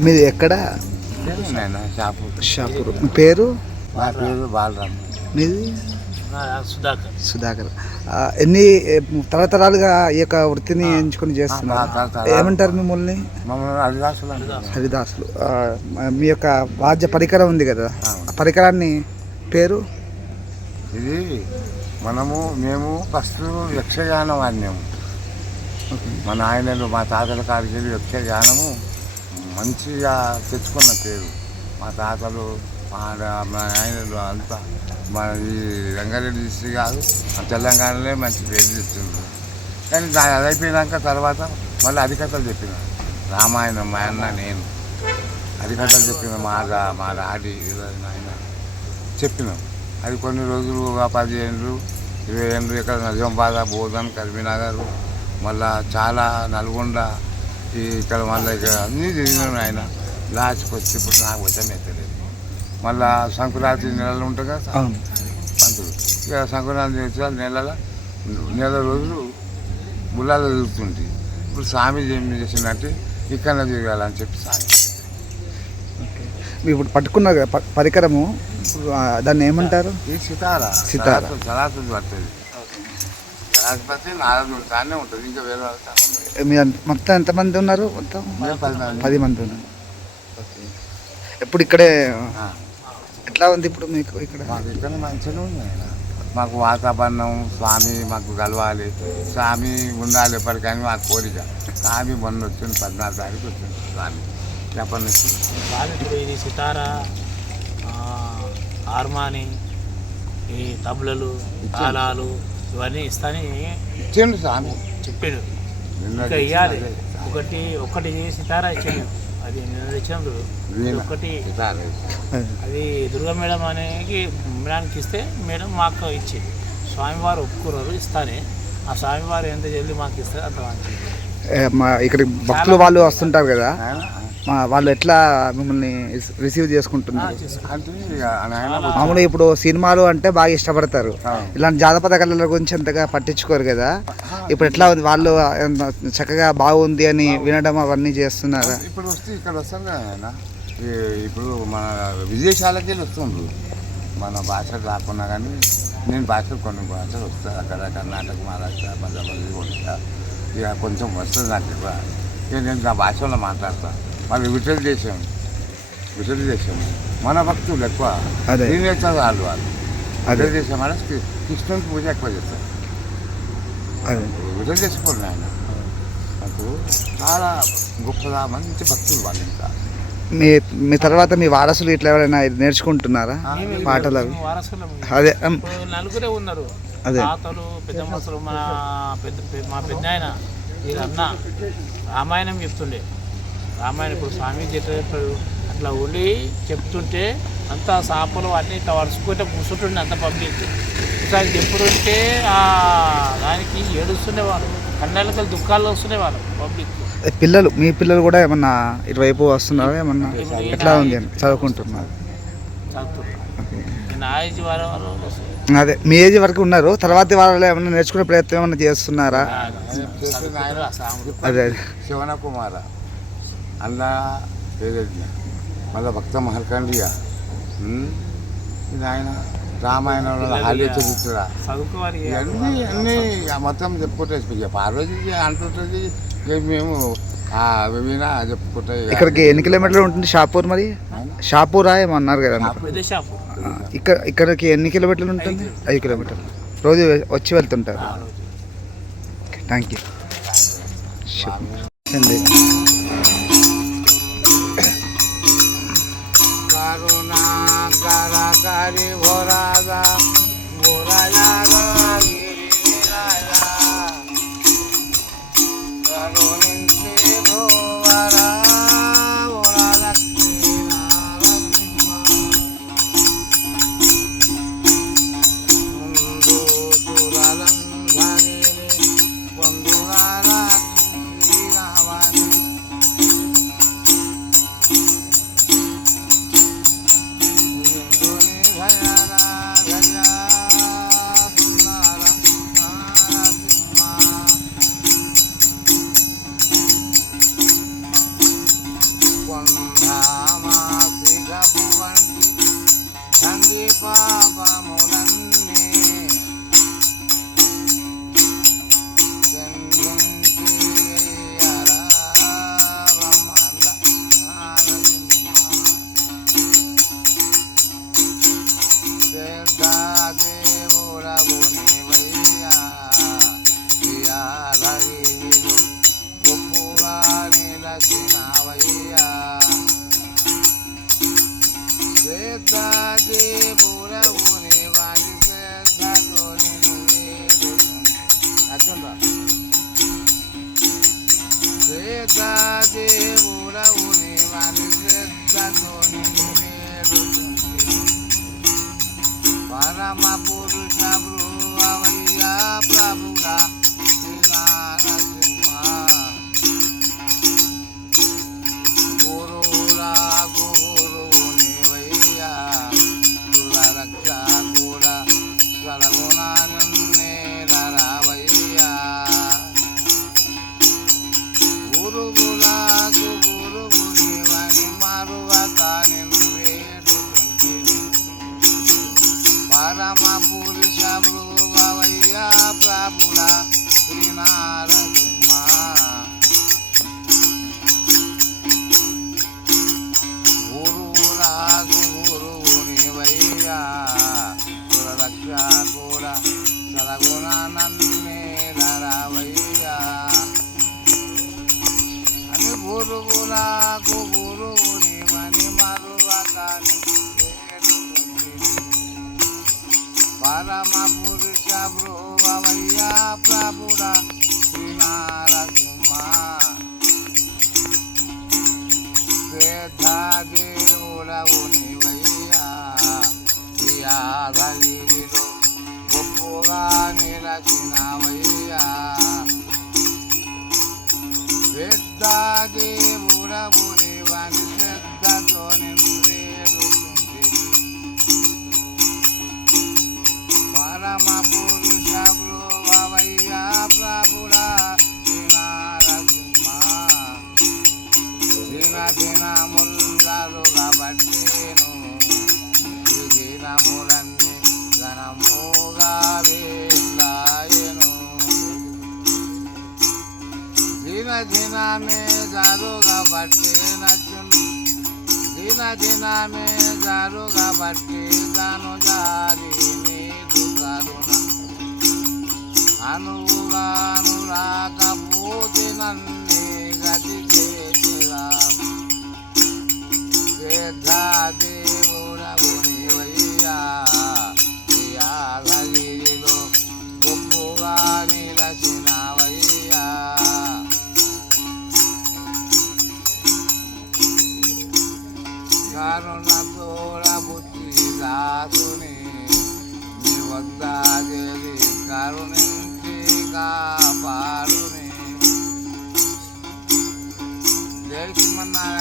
మీది ఎక్కడ? షాపూర్. మీ పేరు? నా పేరు బాలరామ్. మీది? సుధాకర్. సుధాకర్. ఎన్ని తరతరాలుగా ఈ యొక్క వృత్తిని ఎంచుకొని చేస్తున్నారు. ఏమంటారు మిమ్మల్ని? హరిదాసులు మీ యొక్క వాద్య పరికరం ఉంది కదా? ఆ. పరికరాన్ని పేరు? ఇది మనము మేము ఫస్ట్ యక్షగానం వాడినాము మా నాయనలు మా తాతల కాడికి యక్షగానము మంచిగా తెచ్చుకున్న పేరు. మా తాతలు మా నాయనలు అంతా మా ఈ రంగారెడ్డి డిస్ట్రిక్ట్ కాదు తెలంగాణలో మంచి పేరు తెచ్చిండ్రు. కానీ దాని అది అయిపోయినాక తర్వాత మళ్ళీ అధికతలు చెప్పిన. రామాయణం మా అన్న నేను. అధికతలు చెప్పిన మా రా- మా రాడి నాయన చెప్పినాం. అది కొన్ని రోజులు పదిహేను ఇరవై ఏళ్ళు ఇక్కడ నిజామాబాద్ బోధన్ కరీంనగర్ మళ్ళా చాలా నల్గొండ ఇక్కడ మళ్ళీ ఇక్కడ అన్నీ తిరిగినాను ఆయన. లాస్ట్కి వచ్చి ఇప్పుడు నాకు వచ్చాం ఎత్తలేదు మళ్ళా సంక్రాంతి నెలలు ఉంటుంది? కదా పంతులు. ఇక సంక్రాంతి వచ్చే నెలల నెల రోజులు బుల్లాలో తిరుగుతుంది ఇప్పుడు స్వామి ఏం చేసిందంటే ఇక్కడ తిరగాలని చెప్పి స్వామి ఇప్పుడు పట్టుకున్న పరికరము దాన్ని ఏమంటారు? ఈ సితారా. సితార. పడుతుంది చలాసుపతి నాలుగు తానే ఉంటుంది ఇంకా వేరే వాళ్ళ. మీ మొత్తం ఎంతమంది ఉన్నారు మొత్తం? పది మంది. పది మంది ఉన్నారు. ఎప్పుడు ఇక్కడే? ఎట్లా ఉంది ఇప్పుడు మీకు ఇక్కడ? మాకు ఇక్కడ మంచిగా ఉంది. మాకు వాతావరణం స్వామి మాకు కలవాలి. స్వామి ఉండాలి ఎప్పటికని మా కోరిక. స్వామి మొన్న వచ్చింది పద్నాలుగు తారీఖు వచ్చింది స్వామి. ఎప్పటి నుంచి? ఇప్పుడు ఇది సితార ఆ, హార్మాని ఈ తబలలు తాళాలు ఇవన్నీ ఇస్తాని ఇచ్చిండు స్వామి. చెప్పాడు. ఇంకా ఇవ్వాలి ఒకటి ఒకటి సితారా ఇచ్చాడు. అది నిన్న తెచ్చినప్పుడు వీణ. ఒకటి. అది దుర్గా మేడం అనేది మేడానికి ఇస్తే మేడం మాకు ఇచ్చింది స్వామివారు ఒప్పుకున్నారు ఇస్తానే. ఆ స్వామివారు ఎంత జల్ది మాకు ఇస్తారు అంత మంచిది మా ఇక్కడ భక్తులు వాళ్ళు వస్తుంటారు కదా. వాళ్ళు ఎట్లా మిమ్మల్ని రిసీవ్ చేసుకుంటున్నారు? మామూలుగా ఇప్పుడు సినిమాలు అంటే బాగా ఇష్టపడతారు. ఇలాంటి జానపద కళల గురించి అంతగా పట్టించుకోరు కదా. ఇప్పుడు ఎట్లా ఉంది? వాళ్ళు చక్కగా బాగుంది అని వినడం అవన్నీ చేస్తున్నారా? ఇప్పుడు వస్తే ఇక్కడ వస్తాం కదా ఆయన. ఈ- ఇప్పుడు మన విదేశాలకి వెళ్ళి వస్తుండ్రు. మన భాష రాకున్నా కానీ నేను భాషలు కొన్ని భాషలు వస్తాయి అక్కడ కర్ణాటక మహారాష్ట్ర వస్తా ఇక కొంచెం వస్తుంది నాకు ఇక ఇక నేను నా భాషలో మాట్లాడతా. వాళ్ళు విటల్ దేశం విటల్ దేశం మన భక్తులు ఎక్కువ. అదే. వాళ్ళు వాళ్ళు. అదే. విటల్ దేశం అంటే కృ- కృష్ణుని పూజ ఎక్కువ చేస్తారు. అదే. విటల్ చేసుకోండి ఆయన నాకు చాలా గొప్పగా మంచి భక్తులు వాళ్ళు ఇంకా. మీ మీ తర్వాత మీ వారసులు ఇట్లా ఎవరైనా నేర్చుకుంటున్నారా? పాటలు అవి? వారసులం అదే. నలుగురే ఉన్నారు. అదే. తాతలు పెద్ద మన పెద్ద మా పెద్ద ఆయన వీళ్ళన్న రామాయణం చెప్తుండే. రామాయణం ఇప్పుడు స్వామి చెప్పాడు అట్లా ఉండి చెప్తుంటే అంత సాపలు అన్నీ ఇట్లా వరుసుకుంటే కూర్చుంటుండే అంత పబ్లిక్ ఒకసారి చెప్పుడుంటే ఆ దానికి ఏడుస్తుండే వాళ్ళు కన్నెలకలు దుఃఖాలు వస్తుండే వాళ్ళు పబ్లిక్ పిల్లలు మీ పిల్లలు కూడా ఏమన్నా ఇటువైపు వస్తున్నారా ఏమన్నా ఎట్లా ఉంది అని చదువుకుంటున్నారు అదే మీ ఏజ్ వరకు ఉన్నారు తర్వాత వాళ్ళు ఏమన్నా నేర్చుకునే ప్రయత్నం ఏమన్నా చేస్తున్నారా అదే శివన కుమార అన్న మళ్ళీ భక్త మహర్కండియ ఇది ఆయన రామాయణంలో చరిత్ర. చదువుకోవాలి ఇవన్నీ అన్నీ ఆ మొత్తం చెప్పుకుంటే ఇక పార్వతి అంటుంటుంది ఇక మేము ఆ చెప్పుకుంటే ఇక ఇక్కడికి ఎన్ని కిలోమీటర్లు ఉంటుంది షాపూర్ మరి? షాపూరా ఏమన్నారు కదా ఆ, ఇక్కడ ఇక్కడికి ఎన్ని కిలోమీటర్లు ఉంటుంది? ఐదు కిలోమీటర్లు. రోజు వచ్చి వెళ్తుంటారు. Thank you Vamos. గురువు నాకు గురువుని మని మరువకాని పరమ పురుష భ్రువయ్యా ప్రభుడా శ్రీనారసింహ. నిరచినవయ్యా శ్రేద్ధాదే దిన దినములుగా ఈ దినములన్నీ ఘనముగా వేలాయను దిన దినమే జరుగబట్టి నచ్చును. దిన దినమే జరుగబట్టి తను జారి నీదు కరుణ. అనుగాను రాకపోతే నన్ను ভ্রামতি দাসনে নিবদ্ধা দেবে কারণে কা পারণে জয় শ্রীমন্নারায়ণ